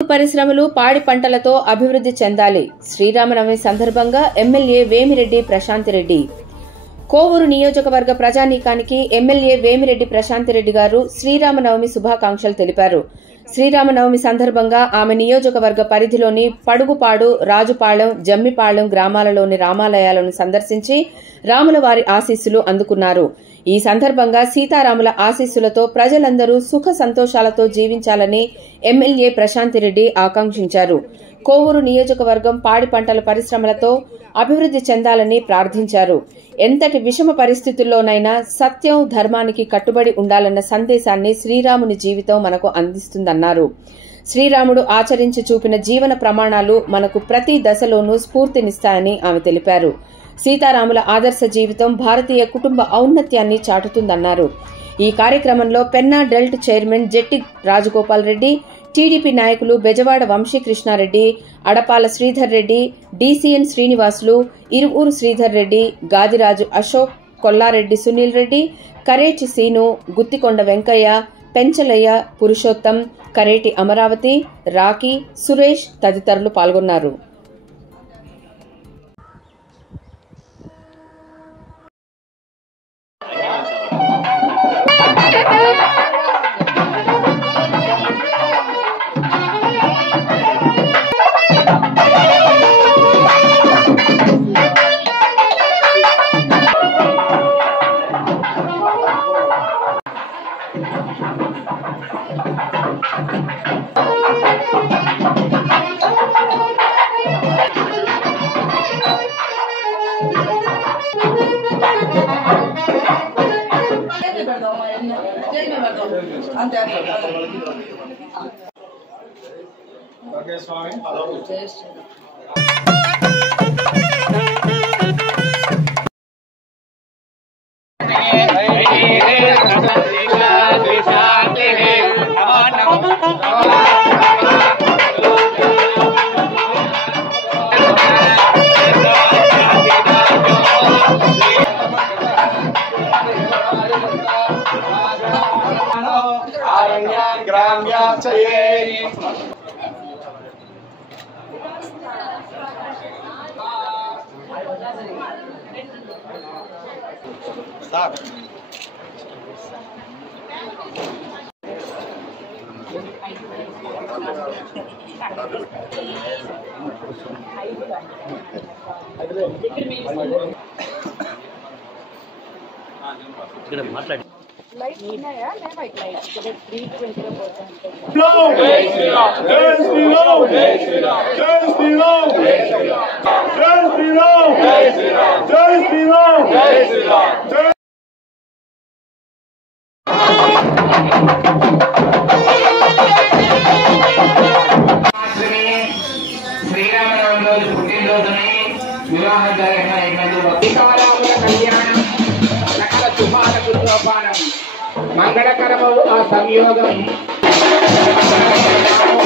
పరిశ్రమలు పాడి పంటలతో అభివృద్ధి చెందాలి. శ్రీరామనవమి సందర్భంగా ఎమ్మెల్యే వేమిరెడ్డి ప్రశాంతిరెడ్డి. కోవూరు నియోజకవర్గ ప్రజానీకానికి ఎమ్మెల్యే వేమిరెడ్డి ప్రశాంతిరెడ్డి గారు శ్రీరామనవమి శుభాకాంక్షలు తెలిపారు. శ్రీరామనవమి సందర్భంగా ఆమె నియోజకవర్గ పరిధిలోని పడుగుపాడు, రాజుపాళెం, జమ్మిపాళెం గ్రామాలలోని రామాలయాలను సందర్శించి రాముల వారి ఆశీస్సులు అందుకున్నారు. ఈ సందర్భంగా సీతారాముల ఆశీస్సులతో ప్రజలందరూ సుఖ సంతోషాలతో జీవించాలని ఎమ్మెల్యే ప్రశాంతిరెడ్డి ఆకాంక్షించారు. కోవూరు నియోజకవర్గం పాడి పంటల పరిశ్రమలతో అభివృద్ధి చెందాలని ప్రార్థించారు. ఎంతటి విషమ పరిస్థితుల్లోనైనా సత్యం, ధర్మానికి కట్టుబడి ఉండాలన్న సందేశాన్ని శ్రీరాముని జీవితం మనకు అందిస్తుందన్నారు. శ్రీరాముడు ఆచరించి చూపిన జీవన ప్రమాణాలు మనకు ప్రతి దశలోనూ స్ఫూర్తినిస్తాయని ఆమె తెలిపారు. సీతారాముల ఆదర్శ జీవితం భారతీయ కుటుంబ ఔన్నత్యాన్ని చాటుతుందన్నారు. ఈ కార్యక్రమంలో పెన్నా డెల్ట్ చైర్మన్ జెట్టి రాజగోపాల్ రెడ్డి, టీడీపీ నాయకులు బెజవాడ వంశీకృష్ణారెడ్డి, అడపాల శ్రీధర్ రెడ్డి, డీసీఎన్ శ్రీనివాసులు, ఇరువురు శ్రీధర్ రెడ్డి, గాదిరాజు అశోక్, కొల్లారెడ్డి సునీల్ రెడ్డి, కరేటి సీను, గుత్తికొండ వెంకయ్య, పెంచలయ్య, పురుషోత్తం, కరేటి అమరావతి, రాకీ, సురేష్ తదితరులు పాల్గొన్నారు. లైట్ ఉన్నాయా లేవా లైట్ 320%. జై శ్రీరామ్ జై శ్రీరామ్ జై శ్రీరామ్ జై శ్రీరామ్ జై శ్రీరామ్ జై శ్రీరామ్ జై శ్రీరామ్ జై శ్రీరామ్ జై శ్రీరామనవమి పుట్టినరోజుని వివాహం జరిగిన సీతారాముల కళ్యాణం సకల శుభాలకు సోపానం మంగళకరమవు ఆ సంయోగం